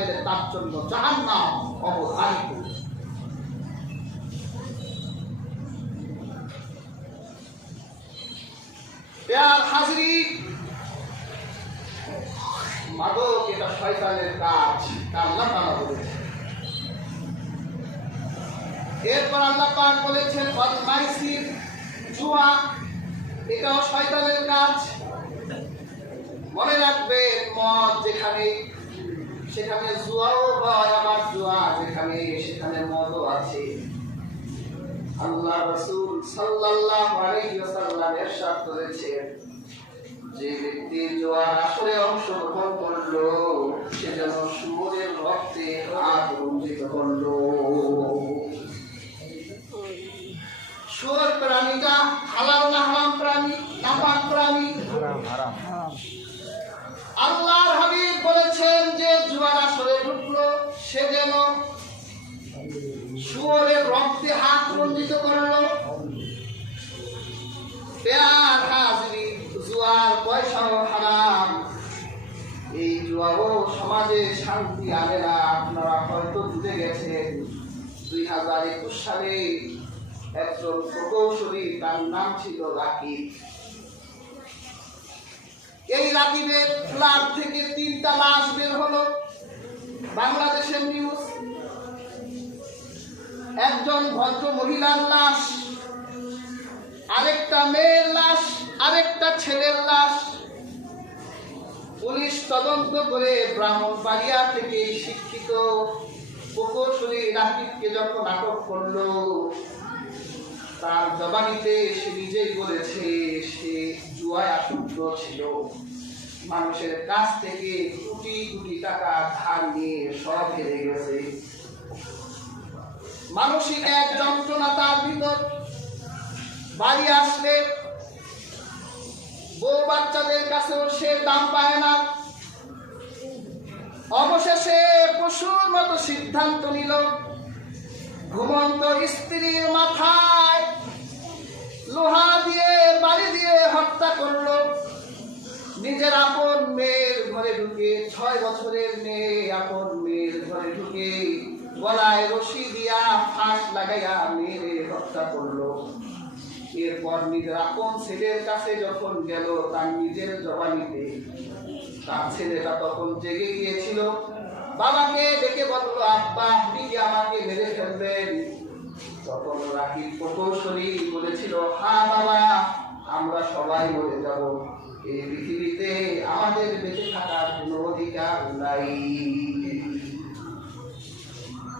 গেলে তার জন্য জাহান্নাম অবধারিত। প্রিয় হাজরিন, মাদক এটা শয়তানের কাজ, আল্লাহ তাআলা বলেছেন। এরপর আল্লাহ পাক বলেছেন ওয়াল মাইসির, জুয়া এটাও শয়তানের কাজ। মনে রাখবে, মদ যেখানে সেখানে জুয়াও হয়, আবার জুয়া যেখানে সেখানে মদও আছে। আল্লাহ রাসূল সাল্লাল্লাহু আলাইহি ওয়াসাল্লাম ইরশাদ করেছেন, যে ব্যক্তি জুয়ার আসরে অংশগ্রহণ করলো সে যেন শুয়োরের রক্তে হাত রঞ্জিত করলো। শুয়োর প্রাণীটা হালাল না হারাম প্রাণী? নাপাক প্রাণী, হারাম। আল্লাহর হাবিব বলেছেন যে জুয়ার আসরে ঢুকলো সে যেন শুয়োরের রক্তে হাত রঞ্জিত করলো। প্রিয় হাজরিন, জুয়ার পয়সাও হারাম। এই জুয়াও সমাজে শান্তি আনে না। আপনারা হয়তো বুঝে গেছেন, 2021 সালে একজন প্রকৌশলী, তার নাম ছিল রাকিব। এই রাকিবের ফ্ল্যাট থেকে 3টা লাশ বের হলো, বাংলাদেশের নিউজ। একজন ভদ্র মহিলার লাশ, আরেকটা মেয়ের লাশ, আরেকটা ছেলের লাশ। পুলিশ তদন্ত করে ব্রাহ্মণবাড়িয়া থেকে শিক্ষিত প্রকৌশলী রাকিবকে যখন আটক করলো, তার জবানিতে সে নিজেই বলেছে সে জুয়ায় আসক্ত ছিল। মানুষের কাছ থেকে কোটি কোটি টাকা ধার নিয়ে সব হেরে গেছে। মানসিক এক যন্ত্রণা তার ভিতর। বাড়ি আসলে বউ বাচ্চাদের কাছেও সে দাম পায় না। অবশেষে পশুর মতো সিদ্ধান্ত নিল, ঘুমন্ত স্ত্রীর মাথায় লোহা দিয়ে বাড়ি দিয়ে হত্যা করলো। নিজের আপন মেয়ের ঘরে ঢুকে, 6 বছরের মেয়ে আপন মেয়ের ঘরে ঢুকে গলায় রশি দিয়া ফাঁস লাগাইয়া মেরে হত্যা করলো। এরপর নিজের আপন ছেলের কাছে যখন গেল, তার নিজের জবানিতে তার ছেলেটা তখন জেগে গিয়েছিল। বাবাকে ডেকে বলল, আব্বা আপনি কি আমাকে মেরে ফেলবেন? তখন রাকিব প্রকৌশলী বলেছিল, হ্যাঁ বাবা, আমরা সবাই মরে যাব। এই পৃথিবীতে আমাদের বেঁচে থাকার কোনো অধিকার নাই।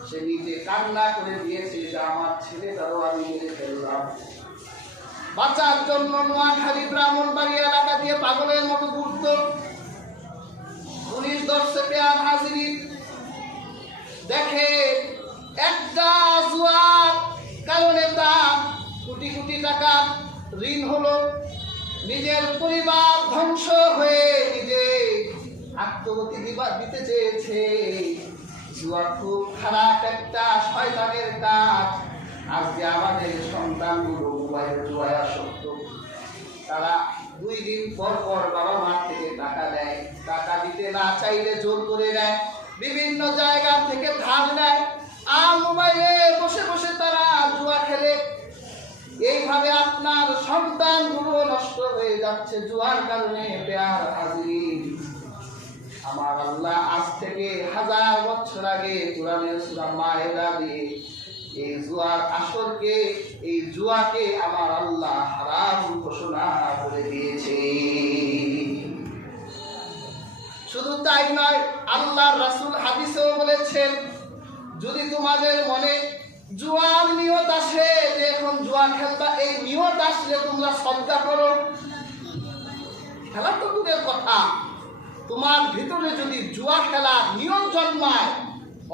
সে নিজে কান্না করে দিয়েছে যে আমার ছেলেটারও আমি মেরে ফেললাম। বাঁচার জন্য নোয়াখালী ব্রাহ্মণবাড়িয়া এলাকা দিয়ে পাগলের মতো ঘুরত। পুলিশ ধরছে। প্রিয় হাজরিন, দেখে একটা জুয়ার কারণে তার কোটি কোটি টাকা ঋণ হলো। নিজের পরিবার ধ্বংস হয়ে নিজে আত্মগতি দিতে চেয়েছে। জুয়া খুব খারাপ একটা শয়তানের কাজ। আজকে আমাদের সন্তানগুলো মোবাইল জুয়ায় আসক্ত। তারা 2 দিন পর পর বাবা মা থেকে টাকা দেয়, টাকা দিতে না চাইলে জোর করে দেয়, বিভিন্ন জায়গা থেকে ধার নেয়, আর মোবাইলে বসে বসে তারা জুয়া খেলে। এইভাবে আপনার সন্তানগুলো নষ্ট হয়ে যাচ্ছে জুয়ার কারণে। প্রিয় হাজরিন, আমার আল্লাহ আজ থেকে 1000 বছর আগে কোরআনের সূরা মায়েদা দিয়ে এই জুয়ার আসরকে, এই জুয়াকে আমার আল্লাহ হারাম ঘোষণা করে দিয়েছে। শুধু তাই নয়, আল্লাহর রাসূল হাদিসেও বলেছেন, যদি তোমাদের মনে জুয়ার নিয়ত আসে যে এখন জুয়া খেলবা, এই নিয়ত আসলে তোমরা সদকা করো। খেলা তো দূরের কথা, তোমার ভিতরে যদি জুয়া খেলার নিয়ম জন্মায়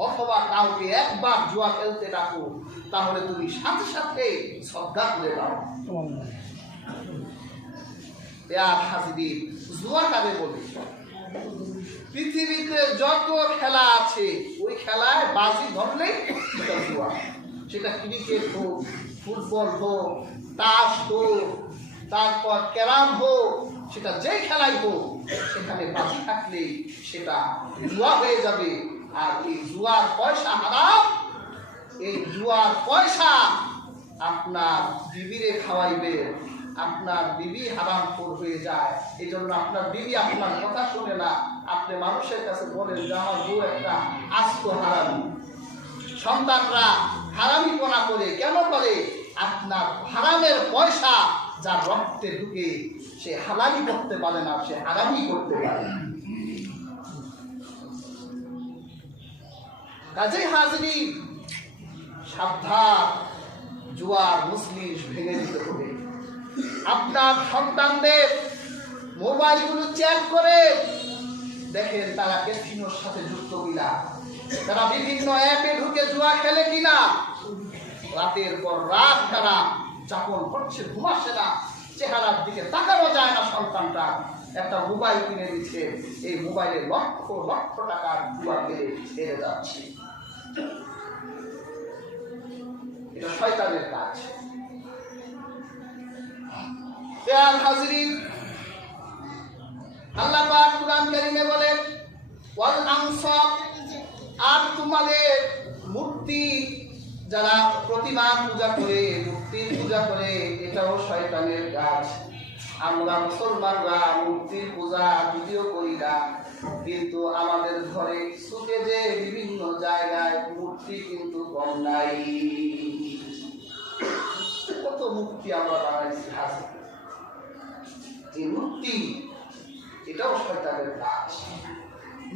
অথবা কাউকে একবার জুয়া খেলতে ডাকো, তাহলে তুমি সাথে সাথে সদকা করে দাও। হাজির জুয়া কাকে বলে? পৃথিবীতে যত খেলা আছে ওই খেলায় বাজি ধরলেই জুয়া। সেটা ক্রিকেট হোক, ফুটবল হোক, তাস হোক, তারপর ক্যারাম হোক, সেটা যেই খেলাই হোক, সেখানে বাজি থাকলেই সেটা জুয়া হয়ে যাবে। আর এই জুয়ার পয়সা হারাম। এই জুয়ার পয়সা আপনার বিবিরে খাওয়াইবে, আপনার বিবি হারামখোর হয়ে যায়। এই জন্য আপনার বিবি আপনার কথা শুনে না। আপনি মানুষের কাছে বলেন যে আমার বউ একটা আস্ত হারামি। সন্তানরা হারামিপনা করে কেন করে? আপনার হারামের পয়সা যার রক্তে ঢুকে সে হালালি করতে পারে না, সে হারামি করতে পারে না। কাজেই হাজরিন, সাবধান, জুয়ার মুসলিশ ভেঙে দিতে হবে। আপনার সন্তানদের মোবাইলগুলো চেক করে দেখেন তারা ক্যাসিনোর সাথে যুক্ত কিনা, তারা বিভিন্ন অ্যাপে ঢুকে জুয়া খেলে কিনা। রাতের পর রাত তারা যাপন করছে, ঘুমাচ্ছে না, চেহারার দিকে তাকানো যায় না। সন্তানটা একটা মোবাইল কিনে দিচ্ছে, এই মোবাইলে লক্ষ লক্ষ টাকার জুয়া খেলে হেরে যাচ্ছে। এটা শয়তানের কাজ। হাজরিন, আল্লাহ পাক কুরআন কারীমে বলেন ওয়াল আনসাব, আর তোমাদের মূর্তি যারা প্রতিমা পূজা করে, মূর্তির পূজা করে, এটাও শয়তানের কাজ। আমরা মুসলমানরা মূর্তির পূজা যদিও করি না, কিন্তু আমাদের ঘরে সুখে যে বিভিন্ন জায়গায় মূর্তি কিন্তু কম নাই। কত মূর্তি আমরা বানাইছি। এই মূর্তি এটাও শয়তানের কাজ।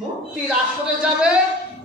মূর্তির আসরে যাবে,